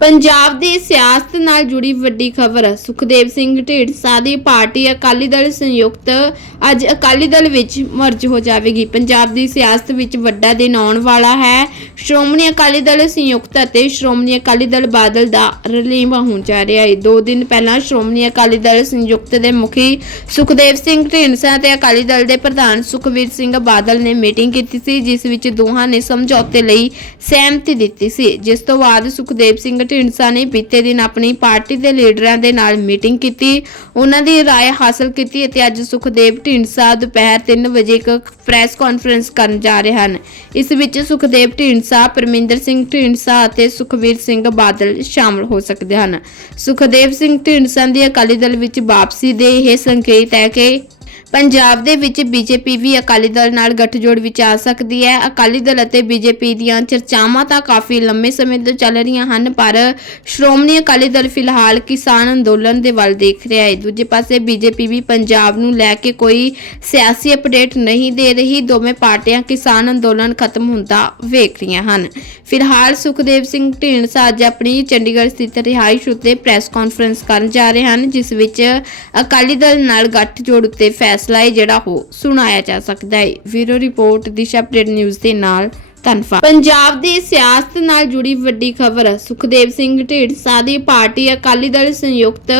ਪੰਜਾਬ ਦੀ ਸਿਆਸਤ ਨਾਲ ਜੁੜੀ ਵੱਡੀ ਖਬਰ, ਸੁਖਦੇਵ ਸਿੰਘ ਢੀਂਡਸਾ ਦੀ ਪਾਰਟੀ ਅਕਾਲੀ ਦਲ ਸੰਯੁਕਤ ਅੱਜ ਅਕਾਲੀ ਦਲ ਵਿੱਚ ਮਰਜ ਹੋ ਜਾਵੇਗੀ। ਪੰਜਾਬ ਦੀ ਸਿਆਸਤ ਵਿੱਚ ਵੱਡਾ ਦਿਨ ਆਉਣ ਵਾਲਾ ਹੈ। ਸ਼੍ਰੋਮਣੀ ਅਕਾਲੀ ਦਲ ਸੰਯੁਕਤ ਅਤੇ ਸ਼੍ਰੋਮਣੀ ਅਕਾਲੀ ਦਲ ਬਾਦਲ ਦਾ ਰਲੀਮਾ ਹੋਣ ਜਾ ਰਿਹਾ ਹੈ। ਦੋ ਦਿਨ ਪਹਿਲਾਂ ਸ਼੍ਰੋਮਣੀ ਅਕਾਲੀ ਦਲ ਸੰਯੁਕਤ ਦੇ ਮੁਖੀ ਸੁਖਦੇਵ ਸਿੰਘ ਢੀਂਡਸਾ ਤੇ ਅਕਾਲੀ ਦਲ ਦੇ ਪ੍ਰਧਾਨ ਸੁਖਵੀਰ ਸਿੰਘ ਬਾਦਲ ਨੇ ਮੀਟਿੰਗ ਕੀਤੀ ਸੀ, ਜਿਸ ਵਿੱਚ ਦੋਹਾਂ ਨੇ ਸਮਝੌਤੇ ਲਈ ਸਹਿਮਤੀ ਦਿੱਤੀ ਸੀ। ਜਿਸ ਤੋਂ ਬਾਅਦ ਸੁਖਦੇਵ ਸਿੰਘ ਢੀਂਡਸਾ ਨੇ ਬੀਤੇ ਦਿਨ ਆਪਣੀ ਪਾਰਟੀ ਦੇ ਲੀਡਰਾਂ ਦੇ ਨਾਲ ਮੀਟਿੰਗ ਕੀਤੀ ਉਹਨਾਂ ਦੀ رائے ਹਾਸਲ ਕੀਤੀ ਅਤੇ ਅੱਜ ਸੁਖਦੇਵ ਢੀਂਡਸਾ ਦੁਪਹਿਰ 3 ਵਜੇ ਇੱਕ ਪ੍ਰੈਸ ਕਾਨਫਰੰਸ ਕਰਨ ਜਾ ਰਹੇ ਹਨ ਇਸ ਵਿੱਚ ਸੁਖਦੇਵ ਢੀਂਡਸਾ ਪਰਮਿੰਦਰ ਸਿੰਘ ਢੀਂਡਸਾ ਅਤੇ ਸੁਖਵੀਰ ਸਿੰਘ ਬਾਦਲ ਸ਼ਾਮਲ ਹੋ ਸਕਦੇ ਹਨ ਸੁਖਦੇਵ ਸਿੰਘ ਢੀਂਡਸਾ ਦੀ ਅਕਾਲੀ ਦਲ ਵਿੱਚ ਵਾਪਸੀ ਦੇ ਇਹ ਸੰਕੇਤ ਹੈ ਕਿ ਪੰਜਾਬ ਦੇ ਵਿੱਚ ਬੀਜੇਪੀ ਵੀ ਅਕਾਲੀ ਦਲ ਨਾਲ ਗੱਠਜੋੜ ਵਿੱਚ ਆ ਸਕਦੀ ਹੈ। ਅਕਾਲੀ ਦਲ ਅਤੇ ਬੀਜੇਪੀ ਦੀਆਂ ਚਰਚਾਵਾਂ ਤਾਂ ਕਾਫੀ ਲੰਮੇ ਸਮੇਂ ਤੋਂ ਚੱਲ ਰਹੀਆਂ ਹਨ, ਪਰ ਸ਼੍ਰੋਮਣੀ ਅਕਾਲੀ ਦਲ ਫਿਲਹਾਲ ਕਿਸਾਨ ਅੰਦੋਲਨ ਦੇ ਵੱਲ ਦੇਖ ਰਿਹਾ ਹੈ। ਦੂਜੇ ਪਾਸੇ ਬੀਜੇਪੀ ਵੀ ਪੰਜਾਬ ਨੂੰ ਲੈ ਕੇ ਕੋਈ ਸਿਆਸੀ ਅਪਡੇਟ ਨਹੀਂ ਦੇ ਰਹੀ। ਦੋਵੇਂ ਪਾਰਟੀਆਂ ਕਿਸਾਨ ਅੰਦੋਲਨ ਖਤਮ ਹੁੰਦਾ ਵੇਖ ਰਹੀਆਂ ਹਨ। ਫਿਲਹਾਲ ਸੁਖਦੇਵ ਸਿੰਘ ਢੀਂਡਸਾ ਅੱਜ ਆਪਣੀ ਚੰਡੀਗੜ੍ਹ ਸਥਿਤ ਰਿਹਾਇਸ਼ ਉੱਤੇ ਪ੍ਰੈਸ ਕਾਨਫਰੰਸ ਕਰਨ ਜਾ ਰਹੇ ਹਨ, ਜਿਸ ਵਿੱਚ ਅਕਾਲੀ ਦਲ ਨਾਲ ਗੱਠਜੋੜ ਉੱਤੇ ਫੈਸਲਾ ਫੈਸਲਾ ਹੈ ਜਿਹੜਾ ਉਹ ਸੁਣਾਇਆ ਜਾ ਸਕਦਾ ਹੈ। ਵੀਰੋ ਰਿਪੋਰਟ ਦਿਸ਼ਾ ਅਪਡੇਟ ਨਿਊਜ਼ ਦੇ ਨਾਲ ਧੰਨਵਾਦ ਪੰਜਾਬ ਦੀ ਸਿਆਸਤ ਨਾਲ ਜੁੜੀ ਵੱਡੀ ਖਬਰ, ਸੁਖਦੇਵ ਸਿੰਘ ਢੀਂਡਸਾ ਦੀ ਪਾਰਟੀ, ਅਕਾਲੀ ਦਲ ਸੰਯੁਕਤ,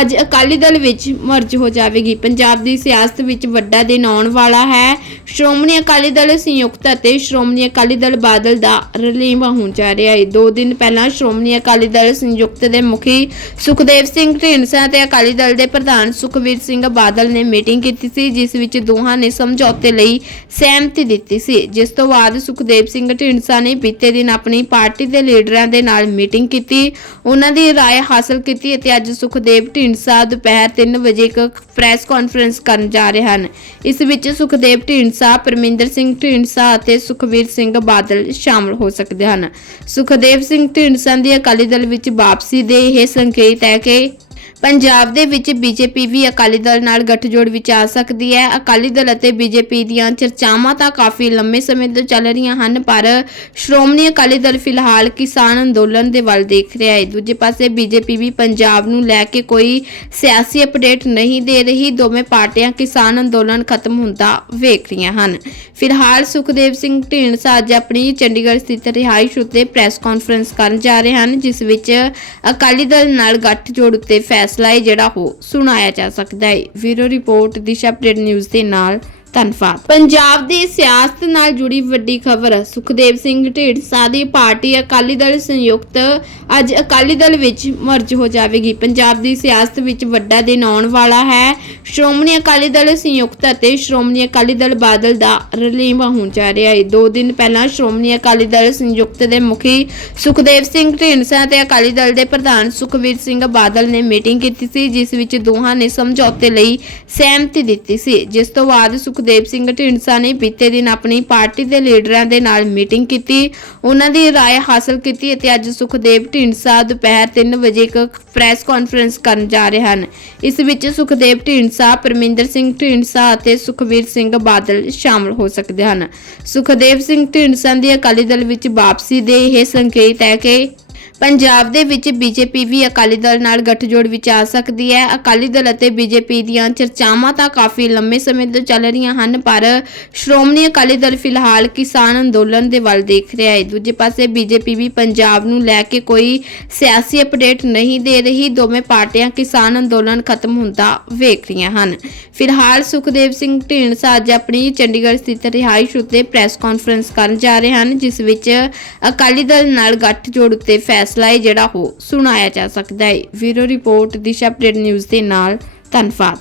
ਅੱਜ ਅਕਾਲੀ ਦਲ ਵਿੱਚ ਮਰਜ ਹੋ ਜਾਵੇਗੀ। ਪੰਜਾਬ ਦੀ ਸਿਆਸਤ ਵਿੱਚ ਵੱਡਾ ਦਿਨ ਆਉਣ ਵਾਲਾ ਹੈ। ਸ਼੍ਰੋਮਣੀ ਅਕਾਲੀ ਦਲ ਸੰਯੁਕਤ ਅਤੇ ਸ਼੍ਰੋਮਣੀ ਅਕਾਲੀ ਦਲ ਬਾਦਲ ਦਾ ਰਲੀਮਾ ਹੋਣ ਜਾ ਰਿਹਾ ਹੈ। ਦੋ ਦਿਨ ਪਹਿਲਾਂ ਸ਼੍ਰੋਮਣੀ ਅਕਾਲੀ ਦਲ ਸੰਯੁਕਤ ਦੇ ਮੁਖੀ ਸੁਖਦੇਵ ਸਿੰਘ ਢੀਂਡਸਾ ਤੇ ਅਕਾਲੀ ਦਲ ਦੇ ਪ੍ਰਧਾਨ ਸੁਖਵੀਰ ਸਿੰਘ ਬਾਦਲ ਨੇ ਮੀਟਿੰਗ ਕੀਤੀ ਸੀ, ਜਿਸ ਵਿੱਚ ਦੋਹਾਂ ਨੇ ਸਮਝੌਤੇ ਲਈ ਸਹਿਮਤੀ ਦਿੱਤੀ ਸੀ। ਜਿਸ ਤੋਂ ਬਾਅਦ ਸੁਖਦੇਵ ਸਿੰਘ ਢੀਂਡਸਾ ਨੇ ਬੀਤੇ ਦਿਨ ਆਪਣੀ ਪਾਰਟੀ ਦੇ ਲੀਡਰਾਂ ਦੇ ਨਾਲ ਮੀਟਿੰਗ ਕੀਤੀ ਉਹਨਾਂ ਦੀ رائے ਹਾਸਲ ਕੀਤੀ ਅਤੇ ਅੱਜ ਸੁਖਦੇਵ ਢੀਂਡਸਾ ਦੁਪਹਿਰ 3 ਵਜੇ ਇੱਕ ਪ੍ਰੈਸ ਕਾਨਫਰੰਸ ਕਰਨ ਜਾ ਰਹੇ ਹਨ ਇਸ ਵਿੱਚ ਸੁਖਦੇਵ ਢੀਂਡਸਾ ਪਰਮਿੰਦਰ ਸਿੰਘ ਢੀਂਡਸਾ ਅਤੇ ਸੁਖਵੀਰ ਸਿੰਘ ਬਾਦਲ ਸ਼ਾਮਲ ਹੋ ਸਕਦੇ ਹਨ ਸੁਖਦੇਵ ਸਿੰਘ ਢੀਂਡਸਾ ਦੀ ਅਕਾਲੀ ਦਲ ਵਿੱਚ ਵਾਪਸੀ ਦੇ ਇਹ ਸੰਕੇਤ ਹੈ ਕਿ ਪੰਜਾਬ ਦੇ ਵਿੱਚ ਬੀਜੇਪੀ ਵੀ ਅਕਾਲੀ ਦਲ ਨਾਲ ਗੱਠਜੋੜ ਵਿੱਚ ਆ ਸਕਦੀ ਹੈ। ਅਕਾਲੀ ਦਲ ਅਤੇ ਬੀਜੇਪੀ ਦੀਆਂ ਚਰਚਾਵਾਂ ਤਾਂ ਕਾਫੀ ਲੰਮੇ ਸਮੇਂ ਤੋਂ ਚੱਲ ਰਹੀਆਂ ਹਨ, ਪਰ ਸ਼੍ਰੋਮਣੀ ਅਕਾਲੀ ਦਲ ਫਿਲਹਾਲ ਕਿਸਾਨ ਅੰਦੋਲਨ ਦੇ ਵੱਲ ਦੇਖ ਰਿਹਾ ਹੈ। ਦੂਜੇ ਪਾਸੇ ਬੀਜੇਪੀ ਵੀ ਪੰਜਾਬ ਨੂੰ ਲੈ ਕੇ ਕੋਈ ਸਿਆਸੀ ਅਪਡੇਟ ਨਹੀਂ ਦੇ ਰਹੀ। ਦੋਵੇਂ ਪਾਰਟੀਆਂ ਕਿਸਾਨ ਅੰਦੋਲਨ ਖਤਮ ਹੁੰਦਾ ਵੇਖ ਰਹੀਆਂ ਹਨ। ਫਿਲਹਾਲ ਸੁਖਦੇਵ ਸਿੰਘ ਢੀਂਡਸਾ ਅੱਜ ਆਪਣੀ ਚੰਡੀਗੜ੍ਹ ਸਥਿਤ ਰਿਹਾਇਸ਼ ਉੱਤੇ ਪ੍ਰੈਸ ਕਾਨਫਰੰਸ ਕਰਨ ਜਾ ਰਹੇ ਹਨ, ਜਿਸ ਵਿੱਚ ਅਕਾਲੀ ਦਲ ਨਾਲ ਗੱਠਜੋੜ ਉੱਤੇ ਫੈਸਲਾ ਹੈ ਜਿਹੜਾ ਉਹ ਸੁਣਾਇਆ ਜਾ ਸਕਦਾ ਹੈ। ਵੀਰੋ ਰਿਪੋਰਟ ਦਿਸ਼ਾ ਅਪਡੇਟ ਨਿਊਜ਼ ਦੇ ਨਾਲ ਧੰਨਵਾਦ। ਪੰਜਾਬ ਦੀ ਸਿਆਸਤ ਨਾਲ ਜੁੜੀ ਵੱਡੀ ਖਬਰ, ਸੁਖਦੇਵ ਸਿੰਘ ਢੀਂਡਸਾ ਦੀ ਪਾਰਟੀ ਅਕਾਲੀ ਦਲ ਸੰਯੁਕਤ ਅੱਜ ਅਕਾਲੀ ਦਲ ਵਿੱਚ ਮਰਜ ਹੋ ਜਾਵੇਗੀ। ਪੰਜਾਬ ਦੀ ਸਿਆਸਤ ਵਿੱਚ ਵੱਡਾ ਦਿਨ ਆਉਣ ਵਾਲਾ ਹੈ। ਸ਼੍ਰੋਮਣੀ ਅਕਾਲੀ ਦਲ ਸੰਯੁਕਤ ਅਤੇ ਸ਼੍ਰੋਮਣੀ ਅਕਾਲੀ ਦਲ ਬਾਦਲ ਦਾ ਰਲੀਮਾ ਹੋਣ ਜਾ ਰਿਹਾ ਹੈ। ਦੋ ਦਿਨ ਪਹਿਲਾਂ ਸ਼੍ਰੋਮਣੀ ਅਕਾਲੀ ਦਲ ਸੰਯੁਕਤ ਦੇ ਮੁਖੀ ਸੁਖਦੇਵ ਸਿੰਘ ਢੀਂਡਸਾ ਤੇ ਅਕਾਲੀ ਦਲ ਦੇ ਪ੍ਰਧਾਨ ਸੁਖਵੀਰ ਸਿੰਘ ਬਾਦਲ ਨੇ ਮੀਟਿੰਗ ਕੀਤੀ ਸੀ, ਜਿਸ ਵਿੱਚ ਦੋਹਾਂ ਨੇ ਸਮਝੌਤੇ ਲਈ ਸਹਿਮਤੀ ਦਿੱਤੀ ਸੀ। ਜਿਸ ਤੋਂ ਬਾਅਦ ਸੁਖ ਸੁਖਦੇਵ ਸਿੰਘ ਢੀਂਡਸਾ ਨੇ ਬੀਤੇ ਦਿਨ ਆਪਣੀ ਪਾਰਟੀ ਦੇ ਲੀਡਰਾਂ ਦੇ ਨਾਲ ਮੀਟਿੰਗ ਕੀਤੀ ਉਹਨਾਂ ਦੀ رائے ਹਾਸਲ ਕੀਤੀ ਅਤੇ ਅੱਜ ਸੁਖਦੇਵ ਢੀਂਡਸਾ ਦੁਪਹਿਰ 3 ਵਜੇ ਇੱਕ ਪ੍ਰੈਸ ਕਾਨਫਰੰਸ ਕਰਨ ਜਾ ਰਹੇ ਹਨ ਇਸ ਵਿੱਚ ਸੁਖਦੇਵ ਢੀਂਡਸਾ ਪਰਮਿੰਦਰ ਸਿੰਘ ਢੀਂਡਸਾ ਅਤੇ ਸੁਖਵੀਰ ਸਿੰਘ ਬਾਦਲ ਸ਼ਾਮਲ ਹੋ ਸਕਦੇ ਹਨ ਸੁਖਦੇਵ ਸਿੰਘ ਢੀਂਡਸਾ ਦੀ ਅਕਾਲੀ ਦਲ ਵਿੱਚ ਵਾਪਸੀ ਦੇ ਇਹ ਸੰਕੇਤ ਹੈ ਕਿ ਪੰਜਾਬ ਦੇ ਵਿੱਚ ਬੀਜੇਪੀ ਵੀ ਅਕਾਲੀ ਦਲ ਨਾਲ ਗੱਠਜੋੜ ਵਿੱਚ ਆ ਸਕਦੀ ਹੈ। ਅਕਾਲੀ ਦਲ ਅਤੇ ਬੀਜੇਪੀ ਦੀਆਂ ਚਰਚਾਵਾਂ ਤਾਂ ਕਾਫੀ ਲੰਮੇ ਸਮੇਂ ਤੋਂ ਚੱਲ ਰਹੀਆਂ ਹਨ, ਪਰ ਸ਼੍ਰੋਮਣੀ ਅਕਾਲੀ ਦਲ ਫਿਲਹਾਲ ਕਿਸਾਨ ਅੰਦੋਲਨ ਦੇ ਵੱਲ ਦੇਖ ਰਿਹਾ ਹੈ। ਦੂਜੇ ਪਾਸੇ ਬੀਜੇਪੀ ਵੀ ਪੰਜਾਬ ਨੂੰ ਲੈ ਕੇ ਕੋਈ ਸਿਆਸੀ ਅਪਡੇਟ ਨਹੀਂ ਦੇ ਰਹੀ। ਦੋਵੇਂ ਪਾਰਟੀਆਂ ਕਿਸਾਨ ਅੰਦੋਲਨ ਖਤਮ ਹੁੰਦਾ ਵੇਖ ਰਹੀਆਂ ਹਨ। ਫਿਲਹਾਲ ਸੁਖਦੇਵ ਸਿੰਘ ਢੀਂਡਸਾ ਅੱਜ ਆਪਣੀ ਚੰਡੀਗੜ੍ਹ ਸਥਿਤ ਰਿਹਾਇਸ਼ ਉੱਤੇ ਪ੍ਰੈਸ ਕਾਨਫਰੰਸ ਕਰਨ ਜਾ ਰਹੇ ਹਨ, ਜਿਸ ਵਿੱਚ ਅਕਾਲੀ ਦਲ ਨਾਲ ਗੱਠਜੋੜ ਉੱਤੇ ਫੈਸਲਾ ਹੈ ਜਿਹੜਾ ਉਹ ਸੁਣਾਇਆ ਜਾ ਸਕਦਾ ਹੈ। ਵੀਰੋ ਰਿਪੋਰਟ, ਦਿਸ਼ਾ ਅਪਡੇਟ ਨਿਊਜ਼ ਦੇ ਨਾਲ, ਧੰਨਵਾਦ।